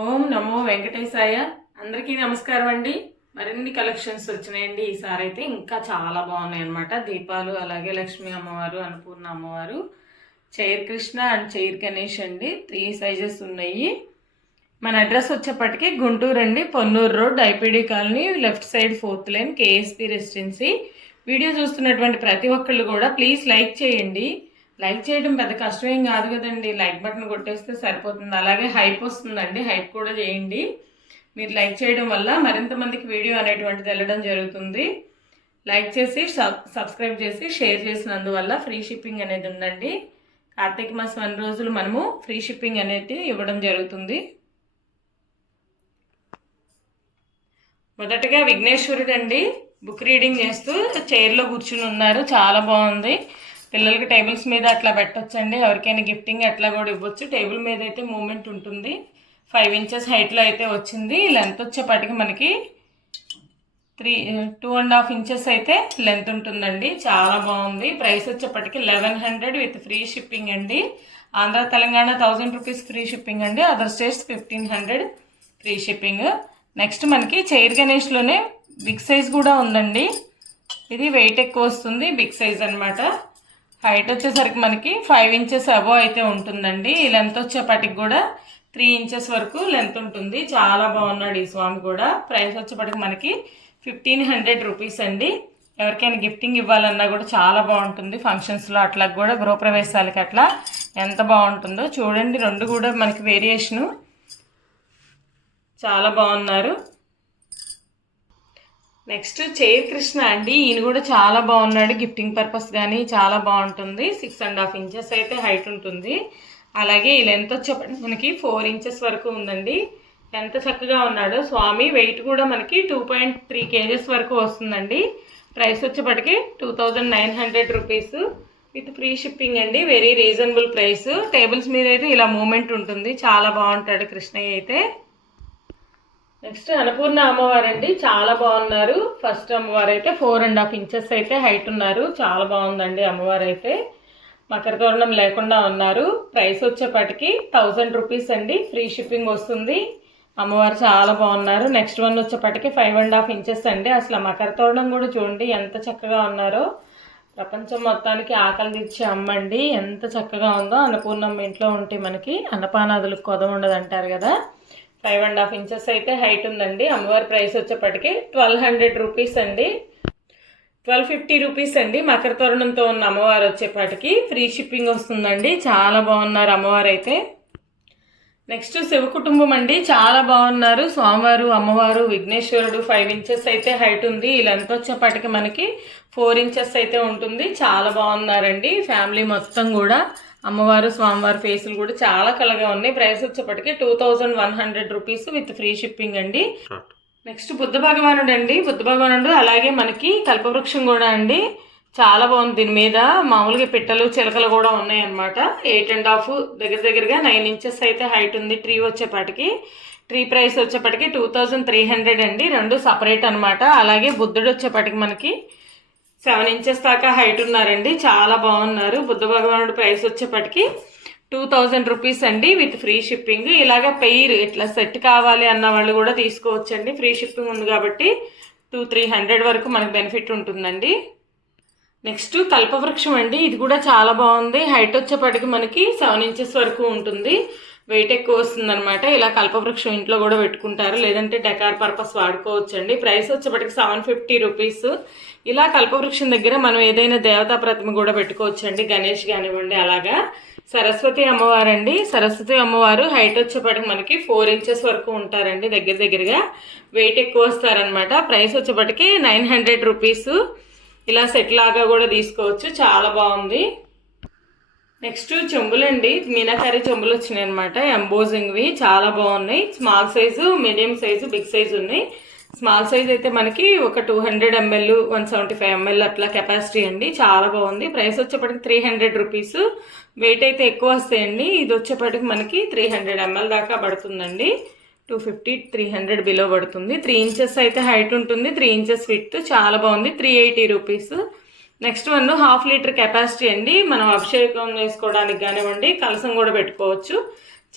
ఓం నమో వెంకటేశాయ. అందరికీ నమస్కారం అండి. మరిన్ని కలెక్షన్స్ వచ్చినాయండి ఈసారి అయితే ఇంకా చాలా బాగున్నాయి అనమాట దీపాలు అలాగే లక్ష్మీ అమ్మవారు అన్నపూర్ణ అమ్మవారు chair Krishna and chair Ganesh అండి. త్రీ సైజెస్ ఉన్నాయి. మన అడ్రస్ వచ్చేప్పటికి గుంటూరు అండి. Ponnur road IPD colony left side fourth line KSP residency. Video చూస్తున్నటువంటి ప్రతి ఒక్కళ్ళు కూడా ప్లీజ్ లైక్ చేయండి. లైక్ చేయడం పెద్ద కష్టమేం కాదు కదండి. లైక్ బటన్ కొట్టేస్తే సరిపోతుంది. అలాగే హైప్ వస్తుందండి. హైప్ కూడా చేయండి. మీరు లైక్ చేయడం వల్ల మరింత మందికి వీడియో అనేటువంటిది వెళ్ళడం జరుగుతుంది. లైక్ చేసి సబ్స్క్రైబ్ చేసి షేర్ చేసినందువల్ల ఫ్రీ షిప్పింగ్ అనేది ఉందండి. కార్తీక మాసం అన్ని రోజులు మనము ఫ్రీ షిప్పింగ్ అనేది ఇవ్వడం జరుగుతుంది. మొదటగా విఘ్నేశ్వరుడు అండి బుక్ రీడింగ్ చేస్తూ చైర్లో కూర్చుని ఉన్నారు. చాలా బాగుంది. పిల్లలకి టేబుల్స్ మీద అట్లా పెట్టొచ్చండి. ఎవరికైనా గిఫ్టింగ్ అట్లా కూడా ఇవ్వచ్చు. టేబుల్ మీద అయితే మూమెంట్ ఉంటుంది. ఫైవ్ ఇంచెస్ హైట్లో అయితే వచ్చింది. లెంత్ వచ్చేపాటికి మనకి three two and half inches అయితే లెంత్ ఉంటుందండి. చాలా బాగుంది. ప్రైస్ వచ్చేప్పటికి eleven hundred with free shipping అండి. Andhra Telangana thousand rupees free shipping అండి. Other states fifteen hundred free shipping. Next మనకి చైర్ గణేష్లోనే బిగ్ సైజ్ కూడా ఉందండి. ఇది వెయిట్ ఎక్కువ వస్తుంది. బిగ్ సైజ్ అనమాట హైట్ వచ్చేసరికి మనకి ఫైవ్ ఇంచెస్ అబో అయితే ఉంటుందండి. ఈ లెంత్ వచ్చేపటికి కూడా త్రీ ఇంచెస్ వరకు లెంత్ ఉంటుంది. చాలా బాగున్నాడు ఈ స్వామి కూడా. ప్రైస్ వచ్చేపటికి మనకి ఫిఫ్టీన్ హండ్రెడ్ రూపీస్ అండి. ఎవరికైనా గిఫ్టింగ్ ఇవ్వాలన్నా కూడా చాలా బాగుంటుంది. ఫంక్షన్స్లో అట్లా కూడా గృహప్రవేశాలకి అట్లా ఎంత బాగుంటుందో చూడండి. రెండు కూడా మనకి వేరియేషను చాలా బాగున్నారు. నెక్స్ట్ చైర్ కృష్ణ అండి. ఈయన కూడా చాలా బాగున్నాడు. గిఫ్టింగ్ పర్పస్ కానీ చాలా బాగుంటుంది. సిక్స్ అండ్ హాఫ్ ఇంచెస్ అయితే హైట్ ఉంటుంది. అలాగే ఈ లెంత్ వచ్చేప్పటికి మనకి ఫోర్ ఇంచెస్ వరకు ఉందండి. ఎంత చక్కగా ఉన్నాడో. స్వామి వెయిట్ కూడా మనకి టూ పాయింట్ త్రీ కేజెస్ వరకు వస్తుందండి. ప్రైస్ వచ్చేప్పటికి two thousand nine hundred rupees. With free shipping అండి. Very reasonable price. టేబుల్స్ మీద అయితే ఇలా మూమెంట్ ఉంటుంది. చాలా బాగుంటాడు కృష్ణయ్య అయితే. నెక్స్ట్ అన్నపూర్ణ అమ్మవారు అండి చాలా బాగున్నారు. ఫస్ట్ అమ్మవారు అయితే ఫోర్ అండ్ హాఫ్ ఇంచెస్ అయితే హైట్ ఉన్నారు. చాలా బాగుందండి అమ్మవారు అయితే మకర తోరణం లేకుండా ఉన్నారు. ప్రైస్ వచ్చేపటికి థౌజండ్ రూపీస్ అండి. ఫ్రీ షిప్పింగ్ వస్తుంది. అమ్మవారు చాలా బాగున్నారు. నెక్స్ట్ వన్ వచ్చేపటికి ఫైవ్ అండ్ హాఫ్ ఇంచెస్ అండి. అసలు మకర తోరణం కూడా చూడండి ఎంత చక్కగా ఉన్నారో. ప్రపంచం మొత్తానికి ఆకలి తెచ్చే అమ్మండి. ఎంత చక్కగా ఉందో అన్నపూర్ణమ్మ ఇంట్లో ఉంటే మనకి అన్నపానాదులకు కొదవ ఉండదు అంటారు కదా. ఫైవ్ అండ్ హాఫ్ ఇంచెస్ అయితే హైట్ ఉందండి. అమ్మవారి ప్రైస్ వచ్చేప్పటికి ట్వెల్వ్ హండ్రెడ్ రూపీస్ అండి. ట్వెల్వ్ ఫిఫ్టీ రూపీస్ అండి. మకర తోరణంతో ఉన్న అమ్మవారు వచ్చేపాటికి ఫ్రీ షిప్పింగ్ వస్తుందండి. చాలా బాగున్నారు అమ్మవారు అయితే నెక్స్ట్ శివ కుటుంబం అండి. చాలా బాగున్నారు. స్వామివారు అమ్మవారు విఘ్నేశ్వరుడు ఫైవ్ ఇంచెస్ అయితే హైట్ ఉంది. వీళ్ళంతా వచ్చేపాటికి మనకి ఫోర్ ఇంచెస్ అయితే ఉంటుంది. చాలా బాగున్నారండి. ఫ్యామిలీ మొత్తం కూడా అమ్మవారు స్వామివారి ఫేసులు కూడా చాలా కలగా ఉన్నాయి. ప్రైస్ వచ్చేప్పటికి two thousand one hundred rupees with free shipping అండి. నెక్స్ట్ బుద్ధ భగవానుడు అండి. బుద్ధ భగవానుడు అలాగే మనకి కల్పవృక్షం కూడా అండి. చాలా బాగుంది. దీని మీద మామూలుగా పిట్టలు చిలకలు కూడా ఉన్నాయి అనమాట ఎయిట్ అండ్ హాఫ్ దగ్గర దగ్గరగా నైన్ ఇంచెస్ అయితే హైట్ ఉంది. ట్రీ వచ్చేపాటికి. ట్రీ ప్రైస్ వచ్చేప్పటికి టూ థౌజండ్ త్రీ హండ్రెడ్ అండి. రెండు సపరేట్ అనమాట అలాగే బుద్ధుడు వచ్చేప్పటికి మనకి సెవెన్ ఇంచెస్ దాకా హైట్ ఉన్నారండి. చాలా బాగున్నారు. బుద్ధ భగవానుడు ప్రైస్ వచ్చేప్పటికి టూ థౌజండ్ రూపీస్ అండి విత్ ఫ్రీ షిప్పింగ్. ఇలాగ పెయిర్ ఇట్లా సెట్ కావాలి అన్న వాళ్ళు కూడా తీసుకోవచ్చండి. ఫ్రీ షిప్పింగ్ ఉంది కాబట్టి టూ త్రీ హండ్రెడ్ వరకు మనకు బెనిఫిట్ ఉంటుందండి. నెక్స్ట్ కల్పవృక్షం అండి. ఇది కూడా చాలా బాగుంది. హైట్ వచ్చేప్పటికి మనకి సెవెన్ ఇంచెస్ వరకు ఉంటుంది. వెయిట్ ఎక్కువ వస్తుందన్నమాట. ఇలా కల్పవృక్షం ఇంట్లో కూడా పెట్టుకుంటారు. లేదంటే డెకార్ పర్పస్ వాడుకోవచ్చు అండి ప్రైస్ వచ్చేప్పటికి సెవెన్ ఫిఫ్టీ రూపీస్. ఇలా కల్పవృక్షం దగ్గర మనం ఏదైనా దేవతా ప్రతిమ కూడా పెట్టుకోవచ్చు అండి గణేష్ కానివ్వండి అలాగా. సరస్వతి అమ్మవారండి. సరస్వతి అమ్మవారు హైట్ వచ్చేప్పటికి మనకి ఫోర్ ఇంచెస్ వరకు ఉంటారండి దగ్గర దగ్గరగా. వెయిట్ ఎక్కువ వస్తారనమాట ప్రైస్ వచ్చేప్పటికి నైన్ హండ్రెడ్ రూపీస్. ఇలా సెట్ లాగా కూడా తీసుకోవచ్చు. చాలా బాగుంది. నెక్స్ట్ చెంబులండి మీనాకారి చెంబులు వచ్చినాయి అనమాట ఎంబోజింగ్వి చాలా బాగున్నాయి. Small size medium size big size ఉన్నాయి. స్మాల్ సైజ్ అయితే మనకి ఒక two hundred ML one seventy five ML అట్లా కెపాసిటీ అండి. చాలా బాగుంది. ప్రైస్ వచ్చేప్పటికి త్రీ హండ్రెడ్ రూపీస్. వెయిట్ అయితే ఎక్కువ వస్తాయండి. ఇది వచ్చేప్పటికి మనకి త్రీ హండ్రెడ్ ఎంఎల్ దాకా పడుతుందండి. Two fifty three hundred below పడుతుంది. త్రీ ఇంచెస్ అయితే హైట్ ఉంటుంది. త్రీ ఇంచెస్ విత్ చాలా బాగుంది. Three eighty rupees. Next one half litre capacity అండి. మనం అభిషేకం చేసుకోవడానికి కానివ్వండి కలసం కూడా పెట్టుకోవచ్చు.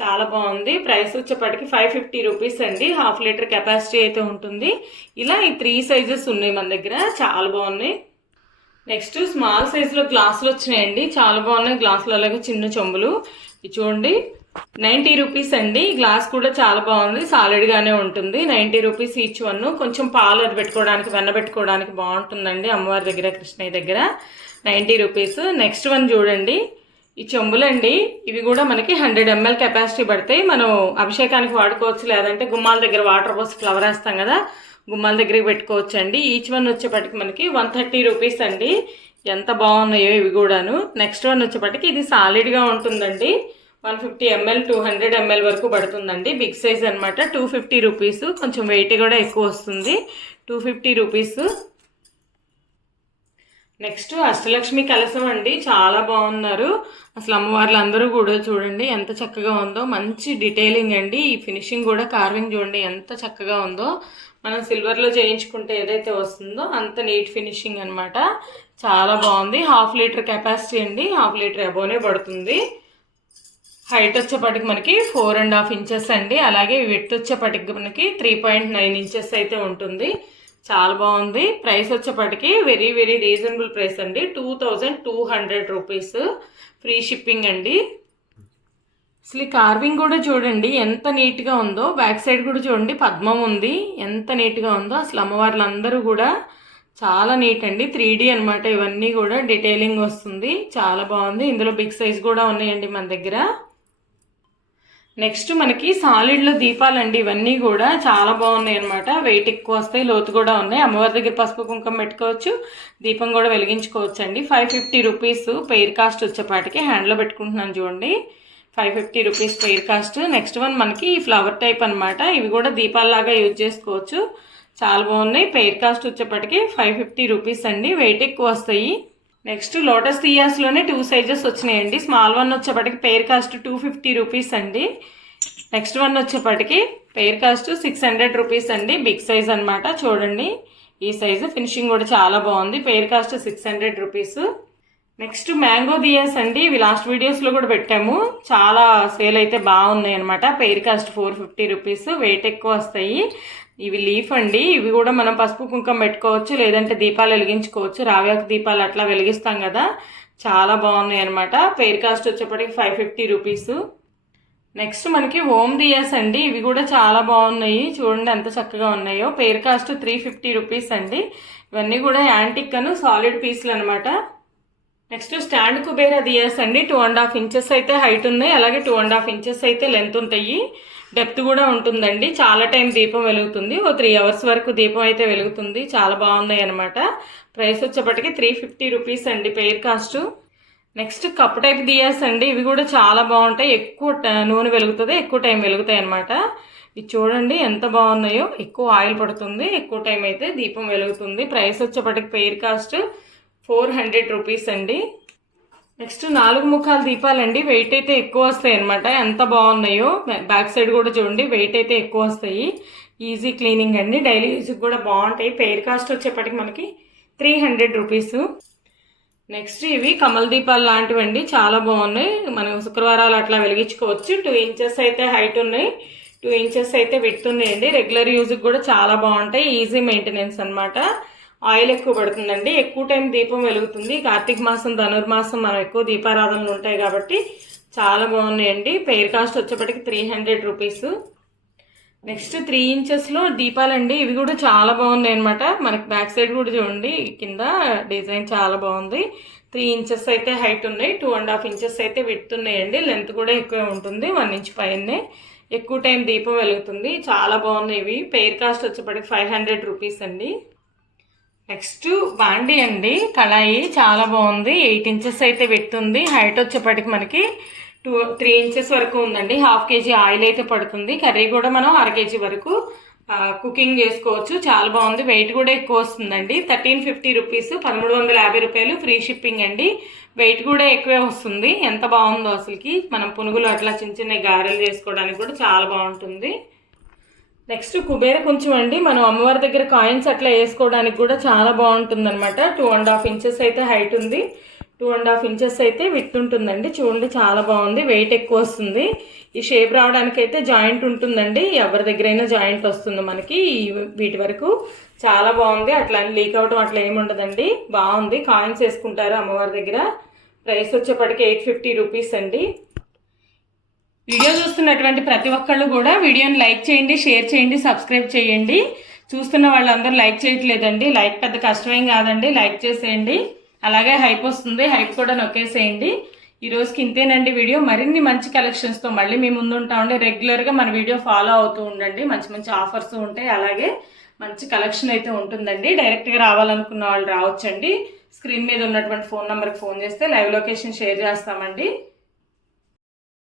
చాలా బాగుంది. ప్రైస్ వచ్చేప్పటికి ఫైవ్ ఫిఫ్టీ రూపీస్ అండి. హాఫ్ లీటర్ కెపాసిటీ అయితే ఉంటుంది. ఇలా ఈ త్రీ సైజెస్ ఉన్నాయి మన దగ్గర. చాలా బాగున్నాయి. నెక్స్ట్ స్మాల్ సైజులో గ్లాసులు వచ్చినాయండి. చాలా బాగున్నాయి. గ్లాసులు అలాగే చిన్న చెంబులు. ఇవి చూడండి. నైంటీ రూపీస్ అండి. గ్లాస్ కూడా చాలా బాగుంది. సాలిడ్గానే ఉంటుంది. నైంటీ రూపీస్ ఈచ్ వన్ కొంచెం పాలు అది పెట్టుకోవడానికి వెన్న పెట్టుకోవడానికి బాగుంటుందండి అమ్మవారి దగ్గర కృష్ణయ్య దగ్గర. Ninety rupees. నెక్స్ట్ వన్ చూడండి. ఈ చెంబులండి. ఇవి కూడా మనకి హండ్రెడ్ ఎంఎల్ కెపాసిటీ పడతాయి. మనం అభిషేకానికి వాడుకోవచ్చు లేదంటే గుమ్మాల దగ్గర వాటర్ పోసి ఫ్లవర్ వేస్తాం కదా గుమ్మాల దగ్గరికి పెట్టుకోవచ్చు అండి ఈచ్ వన్ వచ్చేపటికి మనకి వన్ థర్టీ రూపీస్ అండి. ఎంత బాగున్నాయో ఇవి కూడాను. నెక్స్ట్ వన్ వచ్చేపటికి ఇది సాలిడ్గా ఉంటుందండి. One fifty ML two hundred ML వరకు పడుతుందండి. బిగ్ సైజ్ అనమాట టూ ఫిఫ్టీ రూపీస్. కొంచెం వెయిట్ కూడా ఎక్కువ వస్తుంది. Two fifty rupees. Next Ashtalakshmi కలశం అండి. చాలా బాగున్నారు. అసలు అమ్మవార్లు అందరూ కూడా చూడండి ఎంత చక్కగా ఉందో. మంచి డీటెయిలింగ్ అండి. ఈ ఫినిషింగ్ కూడా కార్వింగ్ చూడండి ఎంత చక్కగా ఉందో. మనం సిల్వర్లో చేయించుకుంటే ఏదైతే వస్తుందో అంత నీట్ ఫినిషింగ్ అనమాట చాలా బాగుంది. హాఫ్ లీటర్ కెపాసిటీ అండి. హాఫ్ లీటర్ అబోనే పడుతుంది. హైట్ వచ్చేపటికి మనకి ఫోర్ అండ్ హాఫ్ ఇంచెస్ అండి. అలాగే విత్ వచ్చేపటికి మనకి త్రీ పాయింట్ నైన్ ఇంచెస్ అయితే ఉంటుంది. చాలా బాగుంది. ప్రైస్ వచ్చేపటికి వెరీ వెరీ రీజనబుల్ ప్రైస్ అండి. Two thousand two hundred rupees. Free shipping అండి. అసలు ఈ కార్వింగ్ కూడా చూడండి ఎంత నీట్గా ఉందో. బ్యాక్ సైడ్ కూడా చూడండి పద్మం ఉంది. ఎంత నీట్గా ఉందో. అసలు అమ్మవార్లందరూ కూడా చాలా నీట్ అండి. త్రీ డీ అనమాట ఇవన్నీ కూడా డీటెయిలింగ్ వస్తుంది. చాలా బాగుంది. ఇందులో బిగ్ సైజ్ కూడా ఉన్నాయండి మన దగ్గర. నెక్స్ట్ మనకి సాలిడ్లో దీపాలండి ఇవన్నీ కూడా చాలా బాగున్నాయి అనమాట వెయిట్ ఎక్కువ వస్తాయి లోతు కూడా ఉన్నాయి. అమ్మవారి దగ్గర పసుపు కుంకుమ పెట్టుకోవచ్చు దీపం కూడా వెలిగించుకోవచ్చు అండి five fifty rupees pair cost వచ్చేపాటికి హ్యాండ్లో పెట్టుకుంటున్నాను చూడండి. Five fifty rupees pair cost. Next one మనకి ఫ్లవర్ టైప్ అనమాట ఇవి కూడా దీపాలలాగా యూజ్ చేసుకోవచ్చు. చాలా బాగున్నాయి. పెయిర్ కాస్ట్ వచ్చేప్పటికి ఫైవ్ ఫిఫ్టీ రూపీస్ అండి. వెయిట్ ఎక్కువ వస్తాయి. నెక్స్ట్ లోటస్ థియాస్లోనే టూ సైజెస్ వచ్చినాయండి. స్మాల్ వన్ వచ్చేప్పటికి pair cost two fifty rupees అండి. నెక్స్ట్ వన్ వచ్చేప్పటికి pair cost six hundred rupees అండి. బిగ్ సైజ్ అనమాట చూడండి. ఈ సైజు ఫినిషింగ్ కూడా చాలా బాగుంది. Pair cost six hundred rupees. Next mango diyas అండి. ఇవి లాస్ట్ వీడియోస్లో కూడా పెట్టాము. చాలా సేల్ అయితే బాగున్నాయి అనమాట pair cost four fifty rupees. Weight ఎక్కువ వస్తాయి. ఇవి లీఫ్ అండి. ఇవి కూడా మనం పసుపు కుంకుమ పెట్టుకోవచ్చు లేదంటే దీపాలు వెలిగించుకోవచ్చు. రావ్యాకు దీపాలు అట్లా వెలిగిస్తాం కదా. చాలా బాగున్నాయి అనమాట పేరు కాస్ట్ వచ్చేప్పటికి ఫైవ్ ఫిఫ్టీ రూపీస్ నెక్స్ట్ మనకి ఓం దియాస్ అండి. ఇవి కూడా చాలా బాగున్నాయి. చూడండి ఎంత చక్కగా ఉన్నాయో. పేరు కాస్ట్ త్రీ ఫిఫ్టీ రూపీస్ అండి. ఇవన్నీ కూడా యాంటిక్ అను సాలిడ్ పీస్లు అనమాట నెక్స్ట్ స్టాండ్ కుబేరా దియాస్ అండి. టూ అండ్ హాఫ్ ఇంచెస్ అయితే హైట్ ఉన్నాయి. అలాగే టూ అండ్ హాఫ్ ఇంచెస్ అయితే లెంత్ ఉంటాయి. డెప్త్ కూడా ఉంటుందండి. చాలా టైం దీపం వెలుగుతుంది. ఓ త్రీ అవర్స్ వరకు దీపం అయితే వెలుగుతుంది. చాలా బాగున్నాయి అనమాట ప్రైస్ వచ్చేప్పటికి త్రీ ఫిఫ్టీ రూపీస్ అండి pair cost. Next cup type diyas అండి. ఇవి కూడా చాలా బాగుంటాయి. ఎక్కువ నూనె వెలుగుతుంది. ఎక్కువ టైం వెలుగుతాయి అనమాట ఇవి చూడండి ఎంత బాగున్నాయో. ఎక్కువ ఆయిల్ పడుతుంది. ఎక్కువ టైం అయితే దీపం వెలుగుతుంది. ప్రైస్ వచ్చేప్పటికి pair cost four hundred rupees అండి. నెక్స్ట్ నాలుగు ముఖాలు దీపాలండి. వెయిట్ అయితే ఎక్కువ వస్తాయి అనమాట ఎంత బాగున్నాయో. బ్యాక్ సైడ్ కూడా చూడండి. వెయిట్ అయితే ఎక్కువ వస్తాయి. ఈజీ క్లీనింగ్ అండి. డైలీ యూజ్కి కూడా బాగుంటాయి. పెయిర్ కాస్ట్ వచ్చేప్పటికి మనకి త్రీ హండ్రెడ్ రూపీస్ నెక్స్ట్ ఇవి కమల దీపాలు లాంటివండి. చాలా బాగున్నాయి. మనం శుక్రవారాలు అట్లా వెలిగించుకోవచ్చు. టూ ఇంచెస్ అయితే హైట్ ఉన్నాయి. టూ ఇంచెస్ అయితే విడుతున్నాయండి రెగ్యులర్ యూజ్కి కూడా చాలా బాగుంటాయి. ఈజీ మెయింటెనెన్స్ అన్నమాట. ఆయిల్ ఎక్కువ పడుతుందండి. ఎక్కువ టైం దీపం వెలుగుతుంది. కార్తీక మాసం ధనుర్మాసం మనం ఎక్కువ దీపారాధనలు ఉంటాయి కాబట్టి చాలా బాగున్నాయండి. పెయిర్ కాస్ట్ వచ్చేప్పటికి three hundred rupees next three ఇంచెస్లో దీపాలండి. ఇవి కూడా చాలా బాగున్నాయి అనమాట మనకి బ్యాక్ సైడ్ కూడా చూడండి. కింద డిజైన్ చాలా బాగుంది. త్రీ ఇంచెస్ అయితే హైట్ ఉన్నాయి. టూ అండ్ హాఫ్ ఇంచెస్ అయితే విడ్త్ ఉన్నాయండి. లెంత్ కూడా ఎక్కువే ఉంటుంది. వన్ ఇంచ్ పైనే. ఎక్కువ టైం దీపం వెలుగుతుంది. చాలా బాగున్నాయి ఇవి. పెయిర్ కాస్ట్ వచ్చేప్పటికి ఫైవ్ హండ్రెడ్ రూపీస్ అండి. నెక్స్ట్ బాండి అండి. కళాయి చాలా బాగుంది. ఎయిట్ ఇంచెస్ అయితే పెడుతుంది హైట్ వచ్చేప్పటికి మనకి టూ త్రీ ఇంచెస్ వరకు ఉందండి. హాఫ్ కేజీ ఆయిల్ అయితే పడుతుంది. కర్రీ కూడా మనం అర కేజీ వరకు కుకింగ్ చేసుకోవచ్చు. చాలా బాగుంది. వెయిట్ కూడా ఎక్కువ వస్తుందండి. థర్టీన్ ఫిఫ్టీ రూపీస్ పదమూడు వందల యాభై రూపాయలు ఫ్రీ షిప్పింగ్ అండి. వెయిట్ కూడా ఎక్కువే వస్తుంది. ఎంత బాగుందో అసలుకి. మనం పునుగులు అట్లా చిన్న చిన్న గారెలు చేసుకోవడానికి కూడా చాలా బాగుంటుంది. నెక్స్ట్ కుబేర కొంచెం అండి. మనం అమ్మవారి దగ్గర కాయిన్స్ అట్లా వేసుకోవడానికి కూడా చాలా బాగుంటుంది అనమాట టూ అండ్ హాఫ్ ఇంచెస్ అయితే హైట్ ఉంది. టూ అండ్ హాఫ్ ఇంచెస్ అయితే విత్ ఉంటుందండి. చూడండి చాలా బాగుంది. వెయిట్ ఎక్కువ వస్తుంది. ఈ షేప్ రావడానికి అయితే జాయింట్ ఉంటుందండి. ఎవరి దగ్గరైనా జాయింట్ వస్తుంది మనకి. వీటి వరకు చాలా బాగుంది. అట్లా లీక్ అవడం అట్లా ఏమి ఉండదండి. బాగుంది. కాయిన్స్ వేసుకుంటారు అమ్మవారి దగ్గర. ప్రైస్ వచ్చేప్పటికి ఎయిట్ ఫిఫ్టీ రూపీస్ అండి. వీడియో చూస్తున్నటువంటి ప్రతి ఒక్కళ్ళు కూడా వీడియోని లైక్ చేయండి షేర్ చేయండి సబ్స్క్రైబ్ చేయండి. చూస్తున్న వాళ్ళందరూ లైక్ చేయట్లేదండి. లైక్ పెద్ద కష్టమేం కాదండి. లైక్ చేసేయండి. అలాగే హైప్ వస్తుంది. హైప్ కూడా నొక్కేసేయండి. ఈ రోజుకి ఇంతేనండి వీడియో. మరిన్ని మంచి కలెక్షన్స్తో మళ్ళీ మీ ముందు ఉంటామండి. రెగ్యులర్గా మన వీడియో ఫాలో అవుతూ ఉండండి. మంచి మంచి ఆఫర్స్ ఉంటాయి. అలాగే మంచి కలెక్షన్ అయితే ఉంటుందండి. డైరెక్ట్గా రావాలనుకున్న వాళ్ళు రావచ్చండి. స్క్రీన్ మీద ఉన్నటువంటి ఫోన్ నెంబర్కి ఫోన్ చేస్తే లైవ్ లొకేషన్ షేర్ చేస్తామండి.